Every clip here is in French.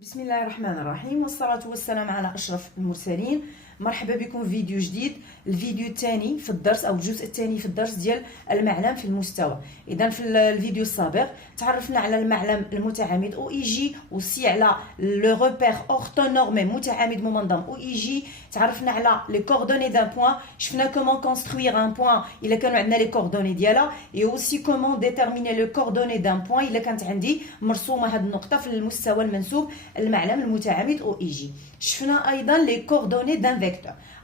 بسم الله الرحمن الرحيم والصلاة والسلام على أشرف المرسلين. مرحبا بكم في فيديو جديد، الفيديو الثاني في الدرس أو الجزء الثاني في الدرس ديال المعلم في المستوى. إذا في الفيديو السابق تعرفنا على المعلم المتعامد أو إي جي، وسي على لو روبير أورتونورمي متعامد ممنظم أو إي جي. تعرفنا على لي كوردوني دان بوان، شفنا كومون كونستروير ان بوان إلا كانوا عندنا لي كوردوني ديالها، اي اوسي كومون ديتيرميني لو كوردوني دان بوان إلا كانت عندي مرسومة هاد النقطة في المستوى المنسوب المعلم المتعامد أو إي جي. شفنا أيضا لي كوردوني دان فيكتور.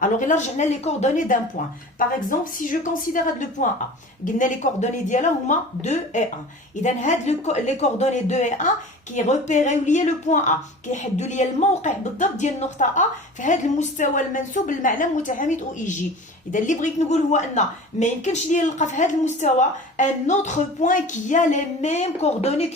Alors, il a les coordonnées d'un point. Par exemple, si je considère le point A, les coordonnées d'Yala huma 2 et 1. Il y a les coordonnées 2 et 1 qui repèrent lié le point A, qui يحدوا لي الموقع بالضبط ديال النقطة A في هذا المستوى المنسوب للمعلم متعامد أو إي جي. إذا اللي بغيت نقول هو أن ما يمكنش لي نلقى في هذا المستوى un autre point qui a les mêmes coordonnées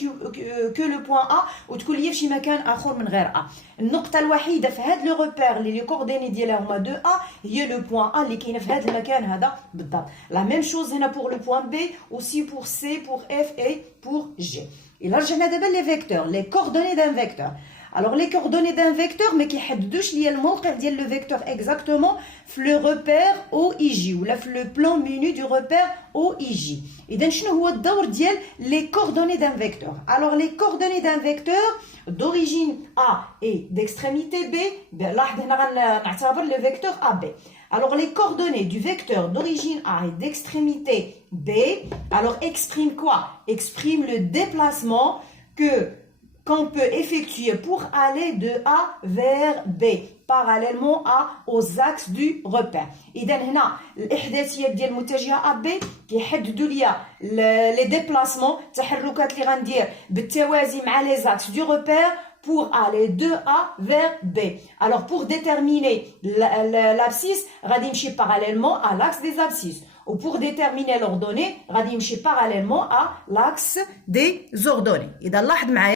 que le point A وتكون لي في شي مكان آخر من غير A. النقطة الوحيدة في هذا لو روبير اللي لي كوردوني ديالها هما 2 A هي لو بوان A اللي كاينة في هذا المكان هذا بالضبط. La même chose هنا pour le point B, aussi pour C, pour F et pour G. إلا رجعنا دابا لي فيكتور، لي كوردوني دان فيكتور. Alors les coordonnées d'un vecteur ما كيحددوش ليا الموقع ديال لو فيكتور اكزاكتومون في لو روبير او اي جي ولا في لو بلان مينو دو روبير او اي جي. اذا شنو هو الدور ديال لي كوردوني دان فيكتور؟ Alors les coordonnées d'un vecteur d'origine A et d'extrémité B، لاحظ هنا غنعتبر لو فيكتور AB. Alors les coordonnées du vecteur d'origine A et d'extrémité B, alors exprime quoi? Exprime le déplacement qu'on peut effectuer pour aller de A vers B parallèlement aux axes du repère. إذا هنا الإحداثيات ديال المتجهة AB كيحددوا ليا لي ديبلاسمون، التحركات اللي غندير بالتوازي مع لي زاكس دو repère pour aller de A vers B. Alors pour déterminer l'abscisse, غادي نمشي parallèlement à l'axe des abscisses. Ou pour déterminer l'ordonnée, غادي نمشي parallèlement à l'axe des ordonnées. إذا لاحظ معايا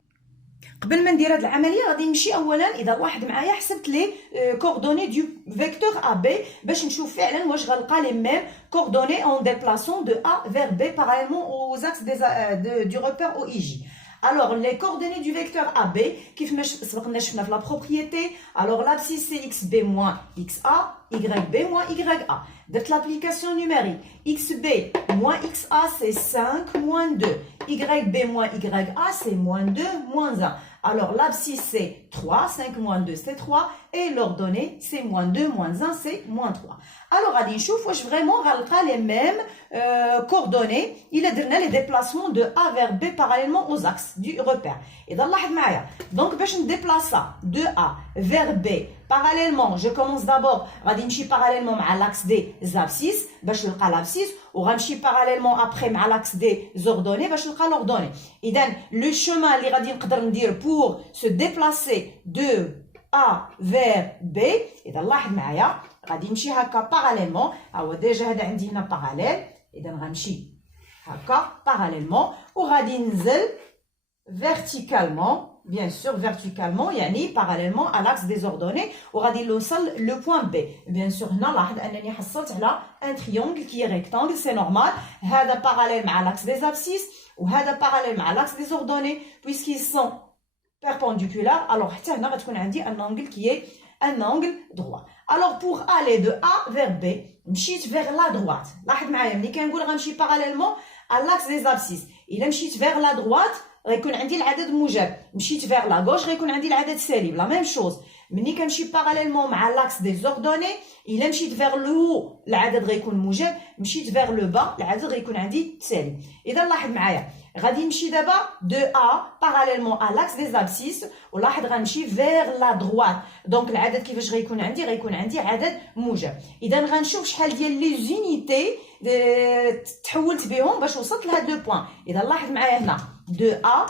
قبل ما ندير هاد العمليه غادي نمشي اولا، اذا لاحظ معايا حسبت لي كوردوني دو فيكتور ا بي باش نشوف فعلا واش غنلقى لي ميم كوردوني اون ديبلاسون دو ا فير بي باراليلمون aux axes du repère او اي جي. Alors les coordonnées du vecteur AB كيف ما سبقنا شفنا في لا بروبريتي. Alors l'abscisse c'est xb moins xa, yb moins ya. درت l'application numérique xb moins xa c'est 5 moins 2, yb moins ya c'est moins 2 moins 1. Alors l'abscisse c'est 3, 5 moins 2 c'est 3 et l'ordonnée c'est moins 2 moins 1 c'est moins 3. Alors غادي نشوف واش فريمون غنلقى les mêmes coordonnées إلا درنا les déplacements de A vers B parallèlement aux axes du repère. إذا لاحظ معايا دونك باش نديبلاسا de A vers B parallèlement je commence d'abord غادي نمشي parallèlement مع l'axe des abscisses باش نلقى l'abscisse وغنمشي parallèlement après مع l'axe des ordonnées باش نلقى l'ordonnée. إذا لو chemin اللي غادي نقدر ندير pour se déplacer de A vers B، إذا لاحظ معايا غادي نمشي هكا parallèlement. هو ديجا هذا عندي هنا parallèle، إذا غنمشي هكا parallèlement وغادي ننزل verticalement، bien sûr verticalement يعني parallèlement à l'axe des ordonnées وغادي نوصل le point B. bien sûr هنا لاحظ أنني حصلت على un triangle qui est rectangle، c'est normal. هذا parallèle مع l'axe des abscisses وهذا parallèle مع l'axe des ordonnées puisqu'ils sont perpendiculaires. alors حتى هنا غتكون عندي un angle qui est un angle droit. Alors pour aller de A vers B مشيت vers la droite. لاحظ معايا ملي كنقول غنمشي parallèlement à l'axe des abscisses، إلا مشيت vers la droite غيكون عندي العدد موجب، مشيت vers la gauche غيكون عندي العدد سالب. la même chose ملي كنمشي parallèlement مع l'axe des ordonnées، إلا مشيت vers le haut العدد غيكون موجب، مشيت vers le bas العدد غيكون عندي سالب. إذا لاحظ معايا غادي نمشي دابا de A parallèlement à l'axe des abscisses ولاحظ غنمشي vers la droite. دونك العدد كيفاش غيكون عندي عدد موجب. إذا غنشوف شحال ديال لي زونيتي تحولت بهم باش وصلت لهاد لو بوين. إذا لاحظ معايا هنا de A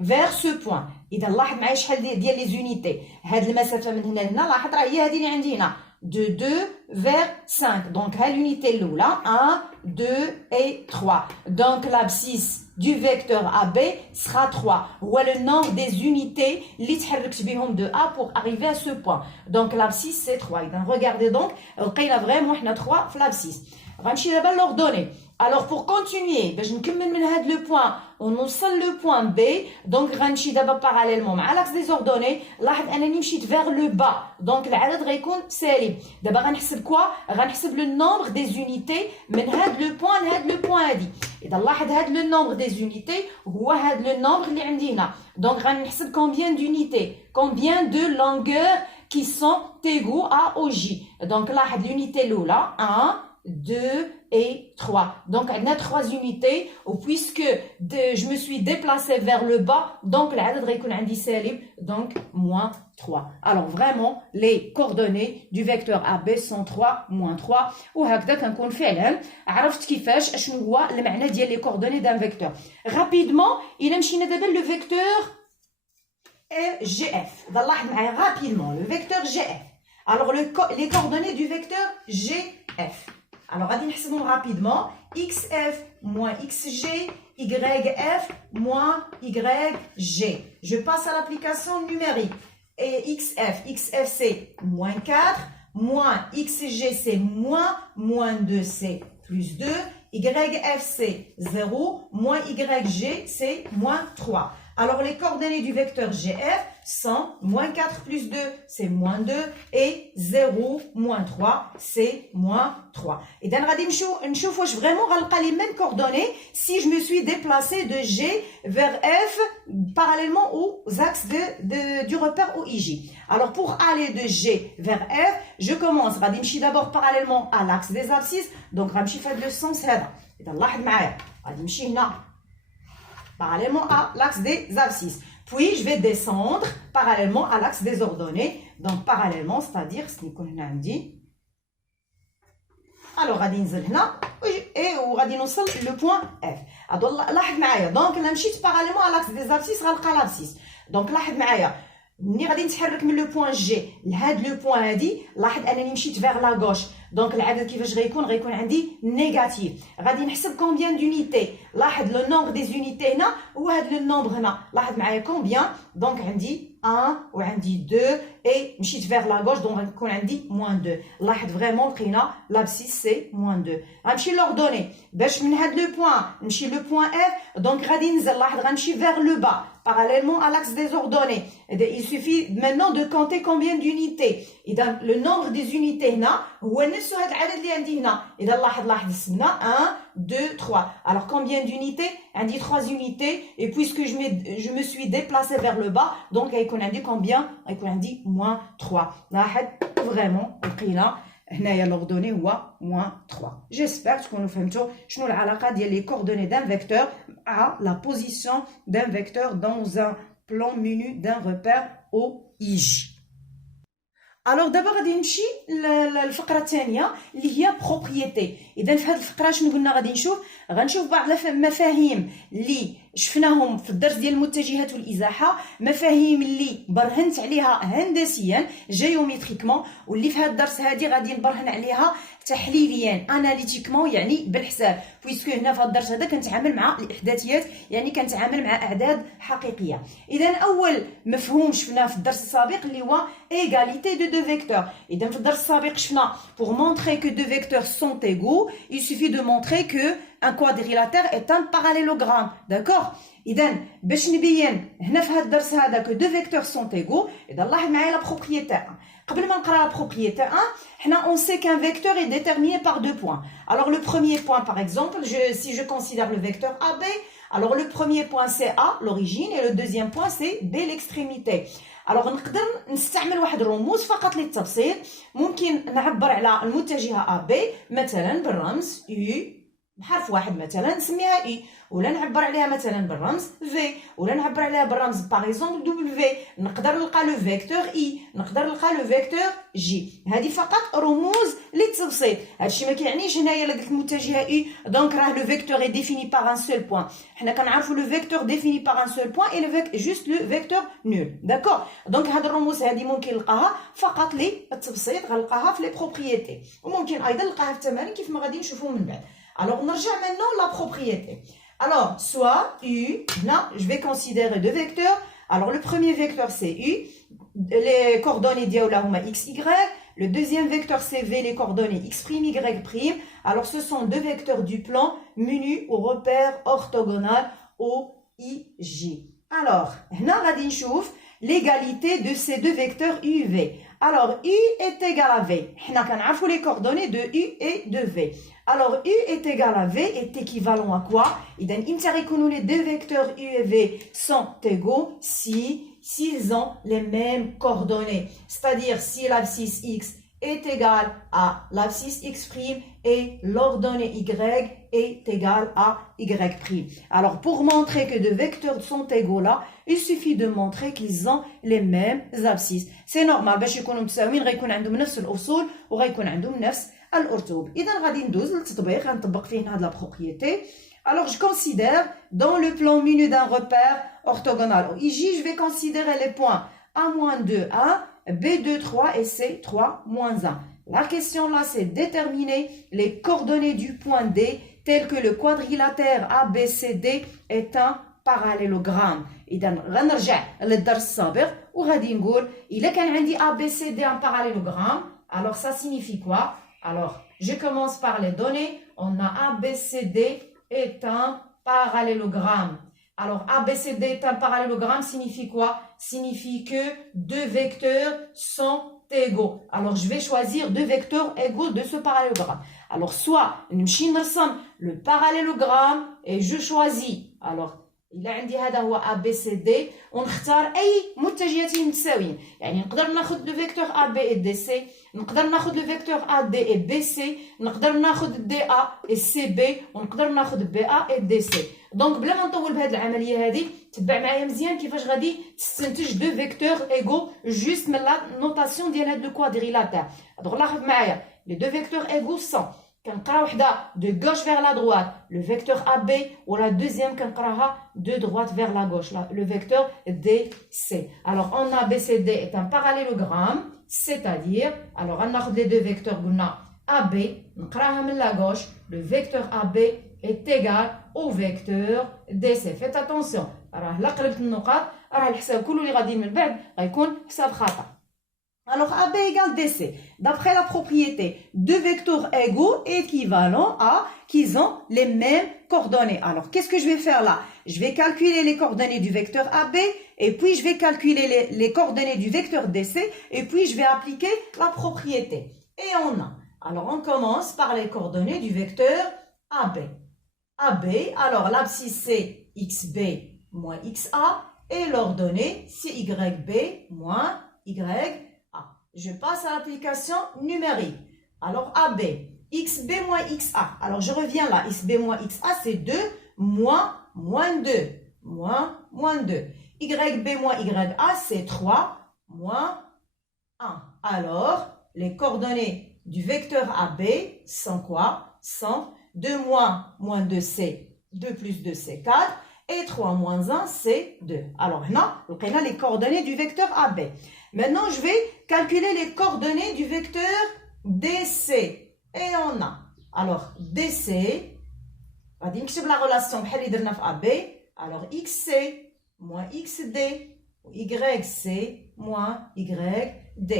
vers ce point. إذا لاحظ معايا شحال ديال لي زونيتي. هاد المسافة من هنا لهنا لاحظ راه هي هادي اللي عندي هنا de 2 vers 5. Donc ها l'unité الأولى 1 2 et 3. Donc l'abscisse du vecteur AB sera 3. هو le nombre des unités اللي تحركت بهم de A pour arriver à ce point. Donc l'abscisse c'est 3. إذا regardez donc لقينا vraiment حنا 3 في l'abscisse. غنمشي دابا l'ordonnée. Alors pour continuer باش نكمل من هذا لو بوين ونوصل لو بوين بي دونك غنمشي دابا باراليلمون مع لاكس دي زوردوني. لاحظ انني مشيت فيغ لو با دونك العدد غيكون سالب. دابا غنحسب كوا غنحسب لو نومبر دي زونيتي من هذا لو بوين لهذا لو بوين هادي. اذا لاحظ هذا لو نومبر دي زونيتي هو هذا لو نومبر اللي عندي هنا. دونك غنحسب combien d'unités, combien de longueurs qui sont égaux à OJ. Donc لاحظ l'unité الاولى 1 2 et 3. Donc, on a 3 unités. Puisque je me suis déplacée vers le bas, donc l'adad غيكون عندي سالب, donc moins 3. Alors, vraiment, les coordonnées du vecteur AB sont 3, moins 3. وهكذا كنكون فعلا عرفت كيفاش شنو هو المعنى ديال les coordonnées d'un vecteur. Rapidement, إلا مشينا دابا le vecteur GF. لاحظ معايا rapidement le vecteur GF. Alors, les coordonnées du vecteur GF. Alors, غادي نحسبهم rapidement. XF moins XG, YF moins YG. Je passe à l'application numérique. Et XF c'est moins 4, moins XG c'est moins 2 c'est plus 2, YF c'est 0, moins YG c'est moins 3. Alors, les coordonnées du vecteur GF sont moins 4 plus 2, c'est moins 2, et 0, moins 3, c'est moins 3. Et donc, je vais vraiment les mêmes coordonnées si je me suis déplacée de G vers F parallèlement aux axes du repère OIJ. Alors, pour aller de G vers F, je commence. Je vais d'abord parallèlement à l'axe des abscisses. Donc, je vais faire le sens. Et donc, je vais parallèlement à l'axe des abscisses. Puis, je vais descendre parallèlement à l'axe des ordonnées. Donc, parallèlement, c'est-à-dire, ce qu'on a dit. Alors, غادي ننزل هنا وغادي نوصل le point F. لاحظ معايا. Donc, انا مشيت parallèlement à l'axe des abscisses غنلقى l'abscisse. Donc, لاحظ معايا. ملي غادي نتحرك من لو بوين جي لهاد لو بوين هادي لاحظ انني مشيت فيغ لا غوش. دونك العدد كيفاش غيكون عندي نيجاتيف. غادي نحسب كومبيان دونيتي. لاحظ لو نومبر دي زونيتي هنا وهاد لو نومبر هنا. لاحظ معايا كومبيان. دونك عندي 1 وعندي 2 اي مشيت فيغ لا غوش دونك غيكون عندي موان 2. لاحظ فريمون لقينا لابسيس سي موان 2. غنمشي لوردوني باش من هاد لو بوين نمشي لو بوين اف. دونك غادي ننزل. لاحظ غنمشي فيغ لو با parallèlement à l'axe des ordonnées. Il suffit maintenant de compter combien d'unités. إذا le nombre des unités هنا هو نفس هذا العدد اللي عندي هنا. إذا لاحظ السمنة 1 2 3. Alors combien d'unités? عندي 3 unités et puisque je me suis déplacée vers le bas donc غيكون عندي combien? غيكون عندي moins 3. لاحظ vraiment لقينا هنايا l'ordonnée هو moins 3. J'espère تكونوا فهمتوا شنو العلاقة ديال les coordonnées d'un vecteur à la position d'un vecteur dans un plan menu d'un repère OIJ. Alors d'abord غادي نمشي للفقرة الثانية اللي هي propriété. إذا في هذه الفقرة شنو قلنا غادي غنشوف بعض المفاهيم اللي شفناهم في الدرس ديال المتجهات والازاحه، مفاهيم اللي برهنت عليها هندسيا جيومتريكمون، واللي في هذا الدرس هذه غادي نبرهن عليها تحليليا اناليتيكمون يعني بالحساب، بويسكو هنا في هذا الدرس هذا كنتعامل مع الاحداثيات يعني كنتعامل مع اعداد حقيقيه. اذا اول مفهوم شفناه في الدرس السابق اللي هو ايغاليتي دو دو فيكتور. اذا في الدرس السابق شفنا pour montrer que deux vecteurs sont égaux il suffit de montrer que un quadrilatère est un parallélogramme. D'accord? إذا باش نبين هنا في هذا الدرس هذا que deux vecteurs sont égaux. إذا لاحظ معايا لا propriété 1. قبل ما نقرا لا propriété 1 حنا on sait qu'un vecteur est déterminé par deux points. Alors le premier point par exemple, si je considère le vecteur AB, alors le premier point c'est A l'origine et le deuxième point c'est B l'extrémité. Alors نقدر نستعمل واحد الرموز فقط للتبسيط. ممكن نعبر على المتجهة AB مثلا بالرمز U بحرف واحد مثلا نسميها اي، ولا نعبر عليها مثلا بالرمز في، ولا نعبر عليها بالرمز باغ اكزومبل دبليو. نقدر نلقى لو فيكتور اي، نقدر نلقى لو فيكتور جي. هذه فقط رموز للتبسيط. هادشي ما كيعنيش هنايا الا قلت المتجهه اي دونك راه لو فيكتور اي ديفيني باغ ان سول بوين. حنا كنعرفوا لو فيكتور ديفيني باغ ان سول بوين اي لو جوست لو فيكتور نول. داكور؟ دونك هاد الرموز هذه ممكن نلقاها فقط للتبسيط، غنلقاها في لي بروبريتي، وممكن ايضا نلقاها في التمارين كيف ما غادي نشوفوا من بعد. Alors, on regarde maintenant la propriété. Alors, soit U, là, je vais considérer deux vecteurs. Alors, le premier vecteur, c'est U. Les coordonnées diaoula huma X, Y. Le deuxième vecteur CV, les coordonnées x', y'. Alors ce sont deux vecteurs du plan munis au repère orthogonal OIJ. Alors, هنا غادي نشوف l'égalité de ces deux vecteurs U et V. Alors, U est égal à V. حنا كنعرفوا les coordonnées de U et de V. Alors, U est égal à V est équivalent à quoi? إذا إمتى غيكونوا les deux vecteurs U et V sont égaux s'ils ont les mêmes coordonnées. C'est-à-dire si l'abscisse X est égale à l'abscisse X' et l'ordonnée Y est égale à Y'. Alors, pour montrer que deux vecteurs sont égaux là, il suffit de montrer qu'ils ont les mêmes abscisses. C'est normal, باش يكونوا متساويين غيكون عندهم نفس الأصول وغيكون عندهم نفس الأرتوب. إذا غادي ندوز للتطبيق غنطبق فيه هاد لا propriété. Alors, je considère dans le plan muni d'un repère orthogonal OIJ, je vais considérer les points A-2, A, B2, 3 et C3, moins 1. La question là, c'est déterminer les coordonnées du point D tel que le quadrilatère ABCD est un parallélogramme. إذا غنرجع للدرس السابق وغادي نقول إلا كان عندي ABCD un parallélogramme, alors ça signifie quoi? Alors, je commence par les données. On a ABCD est un parallélogramme. Alors, ABCD est un parallélogramme signifie quoi? Signifie que deux vecteurs sont égaux. Alors, je vais choisir deux vecteurs égaux de ce parallélogramme. Alors, soit, نمشي نرسم le parallélogramme et je choisis. Alors, إلا عندي هذا هو ABCD ونختار أي متجهتين متساويين. يعني نقدر ناخذ لو فيكتور AB et DC، نقدر ناخذ لو فيكتور AD et BC، نقدر ناخذ DA et CB، ونقدر ناخذ BA et DC. دونك بلا ما نطول بهذه العمليه هذه تبع معايا مزيان كيفاش غادي تستنتج دو فيكتور ايغو جوست من لا نوتاسيون ديال هذا لو كوادريلاتير. دونك لاحظ معايا لي دو فيكتور ايغو سون كنقرا وحده دو غوش فيغ لا droite لو فيكتور AB ولا دوزيام كنقراها دو droite vers la gauche le vecteur DC. Alors on a BCD est un parallélogramme, c'est-à-dire alors غناخذ لي دو فيكتور قلنا AB نقراها من la gauche le vecteur AB est égal au vecteur DC. Faites attention, راه لا قلبت النقاط راه الحساب كله اللي غادي من بعد غيكون حساب خطأ. Alors AB égale DC. D'après la propriété, deux vecteurs égaux équivalents à qu'ils ont les mêmes coordonnées. Alors qu'est-ce que je vais faire là? Je vais calculer les coordonnées du vecteur AB et puis je vais calculer les coordonnées du vecteur DC et puis je vais appliquer la propriété. Et on a. Alors on commence par les coordonnées du vecteur AB. AB, alors l'abscisse c'est XB moins XA et l'ordonnée c'est YB moins YA. Je passe à l'application numérique. Alors AB, XB moins XA. Alors je reviens là, XB moins XA c'est 2 moins 2, moins 2. YB moins YA c'est 3 moins 1. Alors les coordonnées du vecteur AB sont quoi? Sont 2 moins 2 c'est 2 plus 2 c'est 4 et 3 moins 1 c'est 2. Alors là, on a les coordonnées du vecteur AB. Maintenant, je vais calculer les coordonnées du vecteur DC. Et on a. Alors, DC, غادي نكتب la relation بحال اللي درنا في AB. Alors, XC moins XD ou YC moins YD.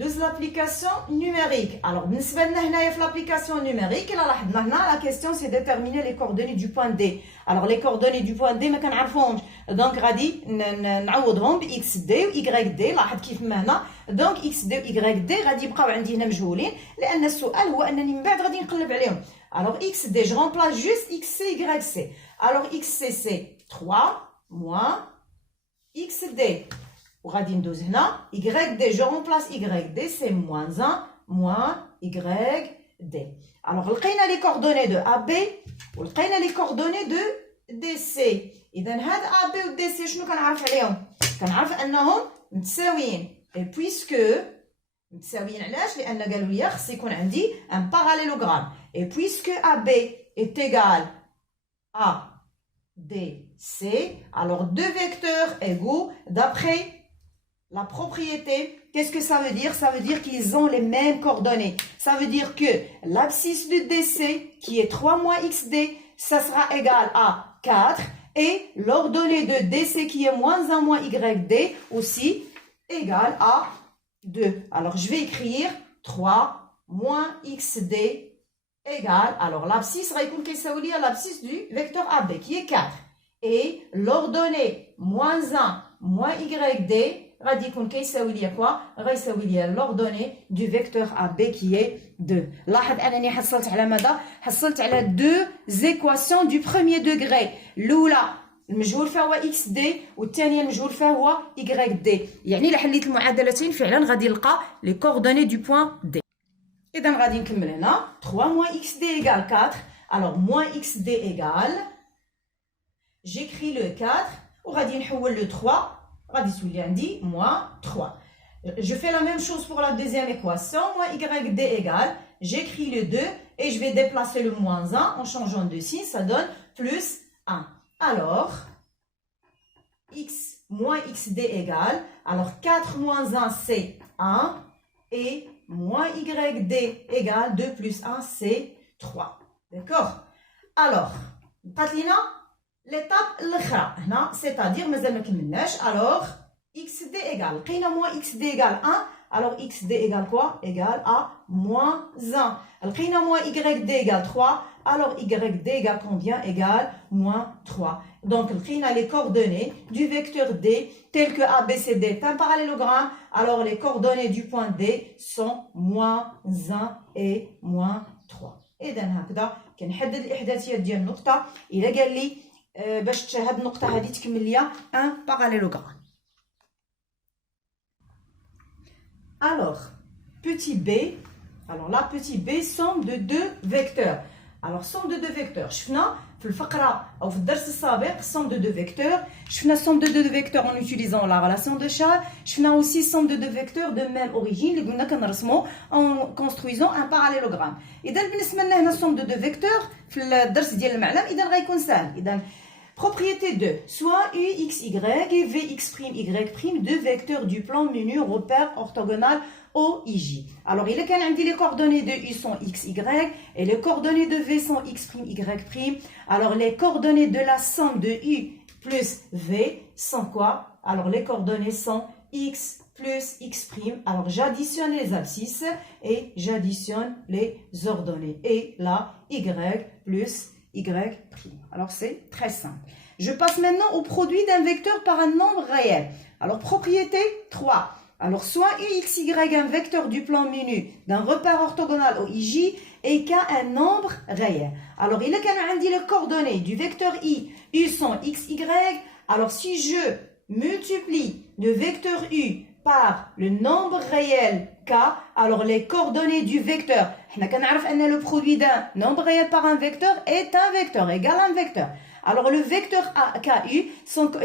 Deux l'application numérique. Alors, بالنسبة لنا هنايا في l'application numérique, إلا لاحظنا هنا la question c'est déterminer les coordonnées du point D. Alors, les coordonnées du point D ما كنعرفوهمش. Donc, غادي نعوضهم ب XD و YD. لاحظ كيف ما هنا. Donc, XD و YD غادي يبقاو عندي هنا مجهولين لأن السؤال هو أنني من بعد غادي نقلب عليهم. Alors, XD, je remplace juste XC, YC. Alors, XC c'est 3 moins XD. وغادي ندوز هنا YD, je remplace YD, c'est moins 1 moins YD. Alors, لقينا les coordonnées de AB ولقينا les coordonnées de DC. إذا هاد AB و DC شنو كنعرف عليهم؟ كنعرف أنهم متساويين. Et puisque متساويين علاش؟ لأن قالوا لي خص يكون عندي un parallélogramme. Et puisque AB est égal à DC, alors deux vecteurs égaux d'après la propriété, qu'est-ce que ça veut dire? Ça veut dire qu'ils ont les mêmes coordonnées. Ça veut dire que l'abscisse de DC, qui est 3 moins XD, ça sera égal à 4. Et l'ordonnée de DC, qui est moins 1 moins YD, aussi égal à 2. Alors, je vais écrire 3 moins xd égale, alors l'abscisse, l'abscisse du vecteur AB qui est 4. Et l'ordonnée moins 1 moins yd, غادي يكون كيساوي ليا quoi غيساوي ليا l'ordonnée du vecteur AB qui est 2. لاحظ انني حصلت على ماذا؟ حصلت على 2 équations du premier degré. الاولى المجهول فيها هو اكس دي والثانيه المجهول فيها هو y دي. يعني الا حليت المعادلتين فعلا غادي نلقى لي كوردوني دو بوين دي. اذا غادي نكمل هنا 3 moins xd égale 4. alors moins xd égale, j'écris le 4 وغادي نحول le 3 غادي تولي عندي moins 3. Je fais la même chose pour la deuxième équation, moins yd égale, j'écris le 2 et je vais déplacer le moins 1 en changeant de signe, ça donne plus 1. Alors, x moins xd égale, alors 4 moins 1 c'est 1 et moins yd égale 2 plus 1 c'est 3. D'accord? Alors, Katlina, l'étape l'autre, c'est-à-dire, mais elle ne كملناش. Alors, xd égale, لقينا moins xd égale 1, alors xd égale quoi? Égale à moins 1. لقينا moins yd égale 3, alors yd égale combien? Égale moins 3. Donc, لقينا les coordonnées du vecteur d tel que ABCD est un parallélogramme, alors les coordonnées du point D sont moins 1 et moins 3. إذا هكذا كنحدد الإحداثيات ديال النقطة. إلا قال لي باش هاد النقطة هادي تكمل ليا ان parallélogramme. Alors, petit b, alors là, petit b, somme de deux vecteurs. Alors, somme de deux vecteurs. شفنا في الفقرة أو في الدرس السابق somme de deux vecteurs. شفنا somme de deux vecteurs en utilisant la relation de Charles. شفنا aussi somme de deux vecteurs de même origine اللي قلنا كنرسمو en construisant un parallélogramme. إذا بالنسبة لنا هنا somme de deux vecteurs في الدرس ديال المعلم إذا غيكون سهل. إذا propriété 2, soit u, x, y et v, x', y', deux vecteurs du plan menu repère orthogonal O, IJ. Alors, il est qu'un les coordonnées de u sont x, y et les coordonnées de v sont x', y'. Alors, les coordonnées de la somme de u plus v sont quoi? Alors, les coordonnées sont x plus x'. Alors, j'additionne les abscisses et j'additionne les ordonnées. Et là, y plus y'. Alors, c'est très simple. Je passe maintenant au produit d'un vecteur par un nombre réel. Alors, propriété 3. Alors, soit u, x, y, un vecteur du plan menu d'un repère orthogonal au IJ et qu'à un nombre réel. Alors, il est qu'un les coordonnées du vecteur i, u sont x, y. Alors, si je multiplie le vecteur u par le nombre réel k, alors les coordonnées du vecteur, le produit d'un nombre réel par un vecteur est un vecteur, égal à un vecteur. Alors le vecteur KU,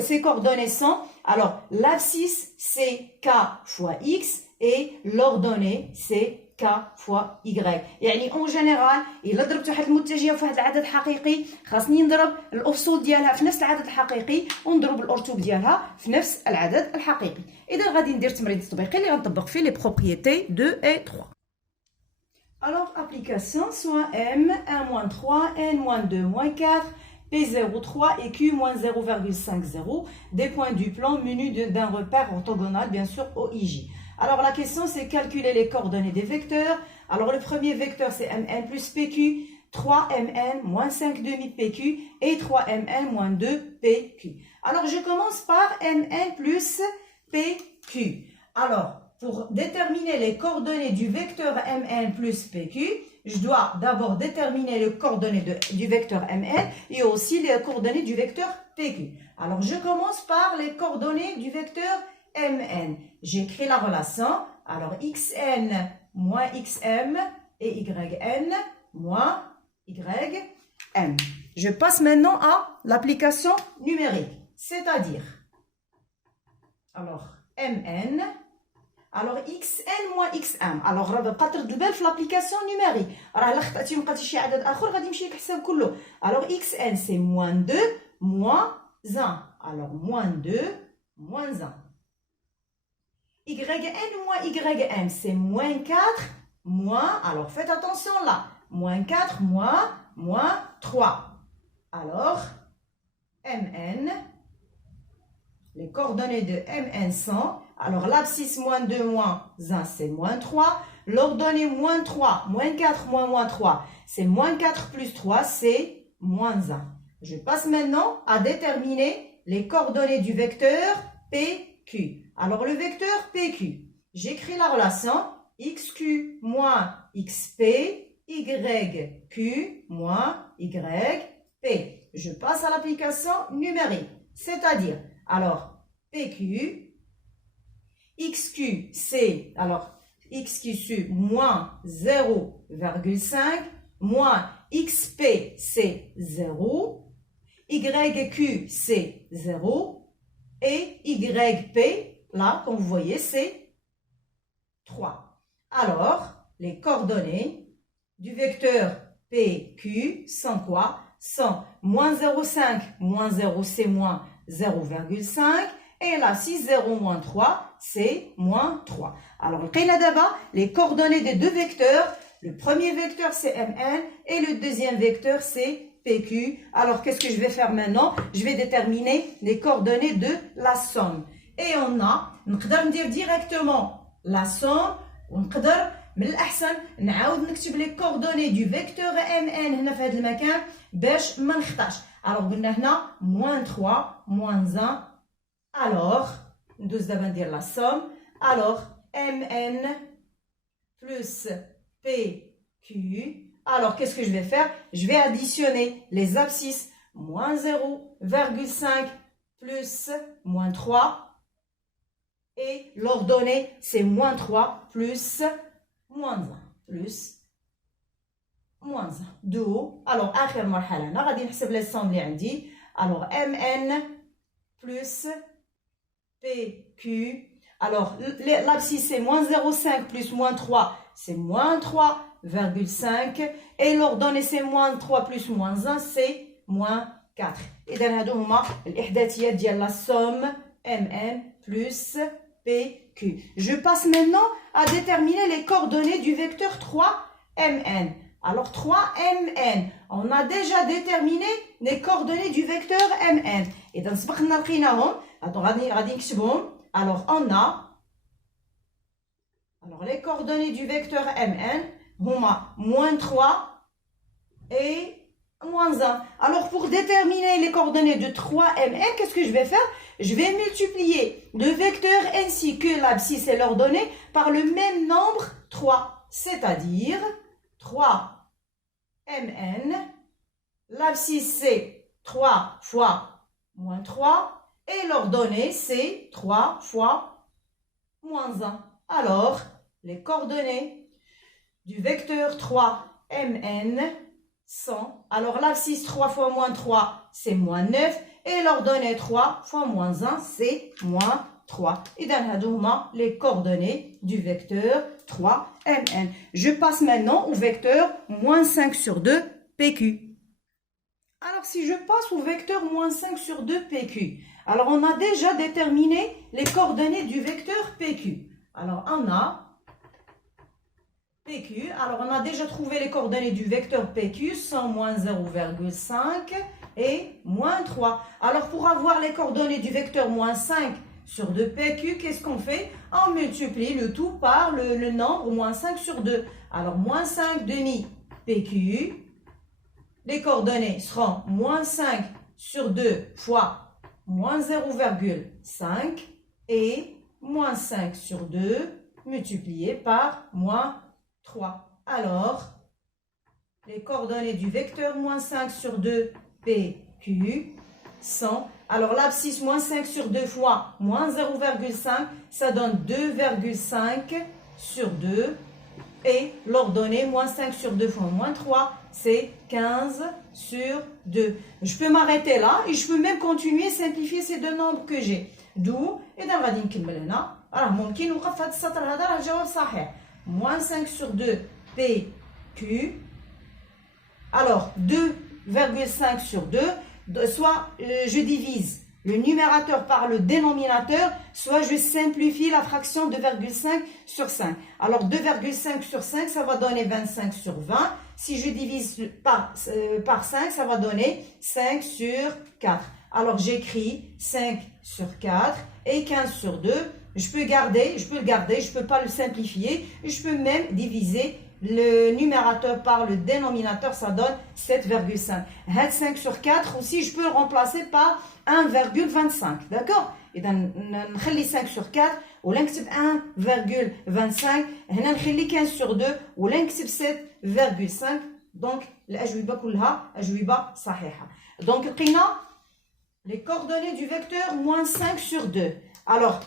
ses coordonnées sont, alors l'abscisse c'est k fois x et l'ordonnée c'est k fois y. يعني en général إلا ضربت واحد المتجهة في واحد العدد حقيقي خاصني نضرب الأفصول ديالها في نفس العدد الحقيقي ونضرب الأرتوب ديالها في نفس العدد الحقيقي. إذا غادي ندير تمرين تطبيقي اللي غنطبق فيه les propriétés 2 et 3. Alors application soit m 1 3 n 2 4 P03 et Q moins 0,50 des points du plan munis d'un repère orthogonal bien sûr au IJ. Alors la question c'est calculer les coordonnées des vecteurs. Alors le premier vecteur c'est mn plus pq, 3mn moins 5 demi pq et 3mn moins 2 pq. Alors je commence par mn plus pq. Alors pour déterminer les coordonnées du vecteur mn plus pq, je dois d'abord déterminer les coordonnées du vecteur mn et aussi les coordonnées du vecteur pq. Alors je commence par les coordonnées du vecteur mn. J'écris la relation. Alors xn moins xm et yn moins ym. Je passe maintenant à l'application numérique. C'est-à-dire, alors mn, alors xn moins xm. Alors راه بقى ترد البال في l'application numérique. راه الا خطأتي وبقاتي شي عدد اخر غادي يمشي لك الحساب كله. Alors xn c'est moins 2 moins 1. Alors moins 2 moins 1. Yn moins ym, c'est moins 4, moins, alors faites attention là, moins 4, moins 3. Alors, mn, les coordonnées de mn sont, Alors, l'abscisse moins 2 moins 1, c'est moins 3. L'ordonnée moins 3, moins 4, moins 3, c'est moins 4 plus 3, c'est moins 1. Je passe maintenant à déterminer les coordonnées du vecteur PQ. Alors, le vecteur PQ, j'écris la relation XQ moins XP, YQ moins YP. Je passe à l'application numérique, c'est-à-dire, alors, PQ, XQ, c'est, alors, XQ moins 0,5, moins XP, c'est 0, YQ, c'est 0, et YP, là, comme vous voyez, c'est 3. Alors, les coordonnées du vecteur PQ sont quoi? Sont moins 0,5, moins 0, c'est moins 0,5. Et là, 6, 0, moins 3, c'est moins 3. Alors, d'abord les coordonnées des deux vecteurs. Le premier vecteur, c'est MN. Et le deuxième vecteur, c'est PQ. Alors, qu'est-ce que je vais faire maintenant? Je vais déterminer les coordonnées de la somme. Et on a, on peut dire directement la somme. On peut dire, من الأحسن نعاود نكتب les coordonnées du vecteur MN هنا في هذا المكان باش ما نخطاش. Alors, قلنا هنا moins 3, moins 1. Alors, nous allons dire la somme. Alors, MN plus PQ. Alors, qu'est-ce que je vais faire? Je vais additionner les abscisses. Moins 0,5 plus moins 3. Et l'ordonnée, c'est moins 3 plus moins 1. Plus moins 1. De haut. Alors, آخر مرحلة أنا غادي نحسب les sommes اللي عندي. Alors, MN plus PQ. Alors, l'abscisse, c'est moins 0,5 plus moins 3, c'est moins 3,5. Et l'ordonnée, c'est moins 3 plus moins 1, c'est moins 4. إذا هادو هما الإحداثيات ديال la somme MN plus PQ. Je passe maintenant à déterminer les coordonnées du vecteur 3MN. Alors, 3MN, on a déjà déterminé les coordonnées du vecteur MN. إذا سبقنا لقيناهم. غادي نكتبهم. Alors, on a les coordonnées du vecteur MN, هما moins 3 et moins 1. Alors, pour déterminer les coordonnées de 3MN, qu'est-ce que je vais faire? Je vais multiplier le vecteur ainsi que l'abscisse et l'ordonnée par le même nombre 3, c'est-à-dire 3MN. L'abscisse, c'est 3 fois moins 3. Et l'ordonnée, c'est 3 fois moins 1. Alors, les coordonnées du vecteur 3MN sont... Alors, l'abscisse 3 fois moins 3, c'est moins 9. Et l'ordonnée 3 fois moins 1, c'est moins 3. Et dans les coordonnées du vecteur 3MN. Je passe maintenant au vecteur moins 5 sur 2 PQ. Alors, si je passe au vecteur moins 5 sur 2 PQ, alors on a déjà déterminé les coordonnées du vecteur PQ. Alors, on a PQ. Alors, on a déjà trouvé les coordonnées du vecteur PQ, sont moins 0,5 et moins 3. Alors, pour avoir les coordonnées du vecteur moins 5 sur 2 PQ, qu'est-ce qu'on fait? On multiplie le tout par le nombre moins 5 sur 2. Alors, moins 5 demi PQ. Les coordonnées seront moins 5 sur 2 fois moins 0,5 et moins 5 sur 2 multiplié par moins 3. Alors, les coordonnées du vecteur moins 5 sur 2 PQ sont... Alors, l'abscisse moins 5 sur 2 fois moins 0,5, ça donne 2,5 sur 2. Et l'ordonnée, moins 5 sur 2 fois moins 3, c'est 15 sur 2. Je peux m'arrêter là et je peux même continuer à simplifier ces deux nombres que j'ai. D'où, إذا غادي نكمل هنا راه ممكن نوقف في هذا السطر هذا راه الجواب صحيح. Moins 5 sur 2 PQ. Alors, 2,5 sur 2, soit je divise le numérateur par le dénominateur, soit je simplifie la fraction 2,5 sur 5. Alors, 2,5 sur 5, ça va donner 25 sur 20. Si je divise par 5, ça va donner 5 sur 4. Alors, j'écris 5 sur 4 et 15 sur 2. je peux le garder, je peux pas le simplifier. Je peux même diviser le numérateur par le dénominateur, ça donne 7,5. 5 sur 4 aussi, je peux le remplacer par 1,25. D'accord? Et donc, نخلي 5 sur 4 ولا نكتب 1,25. هنا نخلي 15 sur 2 ولا نكتب 7,5. Donc, الأجوبة كلها أجوبة صحيحة. Donc, لقينا les coordonnées du vecteur moins 5 sur 2. Alors,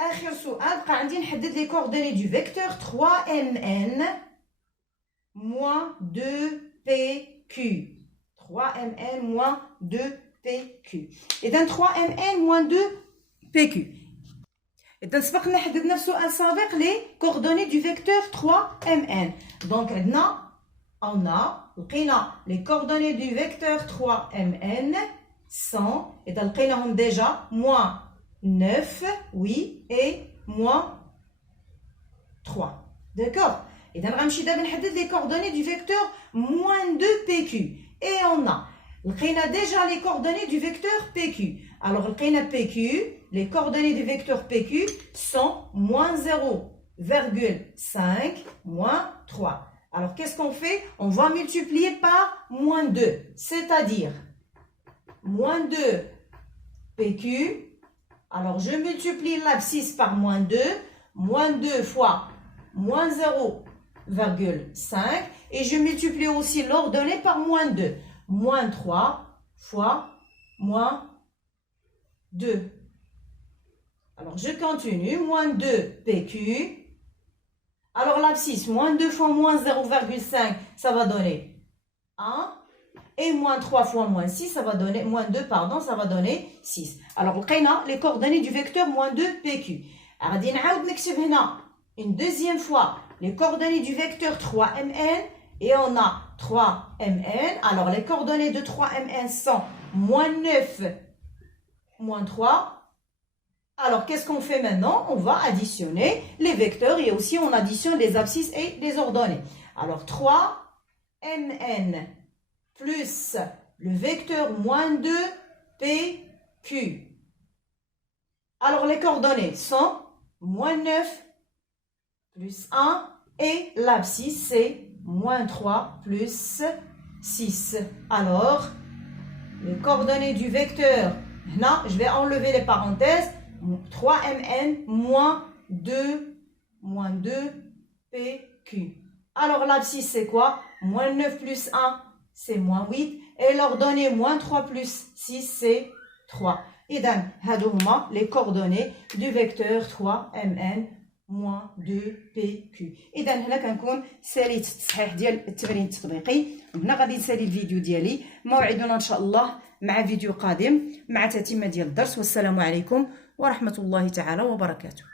آخر سؤال بقى عندي نحدد les coordonnées du vecteur 3mn moins 2pq. 3mn moins 2pq. Et dans 3mn moins 2pq. Et dans سبقنا حددنا في سؤال سابق les coordonnées du vecteur 3mn. Donc, on a لقينا les coordonnées du vecteur 3mn sont, et dans لقيناهم déjà, moins 9, oui, et moins 3. D'accord? Et dans غنمشي دابا نحدد les coordonnées du vecteur moins 2pq. Et on a لقينا déjà les coordonnées du vecteur pq. Alors لقينا pq, les coordonnées du vecteur pq sont moins 0,5 moins 3. Alors qu'est-ce qu'on fait? On va multiplier par moins 2, c'est-à-dire moins 2 pq. Alors je multiplie l'abscisse par moins 2 fois moins 0,5 et je multiplie aussi l'ordonnée par moins 2. Moins 3 fois moins 2. Alors je continue, moins 2 pq. Alors l'abscisse, moins 2 fois moins 0,5, ça va donner 1. Et moins 3 fois moins 6, ça va donner, moins 2, pardon, ça va donner 6. Alors, لقينا les coordonnées du vecteur moins 2 pq. غادي نعاود نكتب هنا une deuxième fois les coordonnées du vecteur 3mn et on a 3mn. Alors, les coordonnées de 3mn sont moins 9, moins 3. Alors, qu'est-ce qu'on fait maintenant? On va additionner les vecteurs et aussi on additionne les abscisses et les ordonnées. Alors, 3mn plus le vecteur moins 2 pq. Alors, les coordonnées sont moins 9 plus 1 et l'abscisse c'est moins 3 plus 6. Alors, les coordonnées du vecteur, là, je vais enlever les parenthèses, 3mn moins 2 pq. Alors, l'abscisse c'est quoi? Moins 9 plus 1, c'est moins 8. Et l'ordonnée moins 3 plus 6, c'est 3. Et donc, هادو هما les coordonnées du vecteur 3mn moins 2pq. إذا هنا كنكون ساليت التصحيح ديال التمرين التطبيقي. هنا غادي نسالي الفيديو ديالي. موعدنا إن شاء الله مع فيديو قادم مع تتمة ديال الدرس. والسلام عليكم ورحمة الله تعالى وبركاته.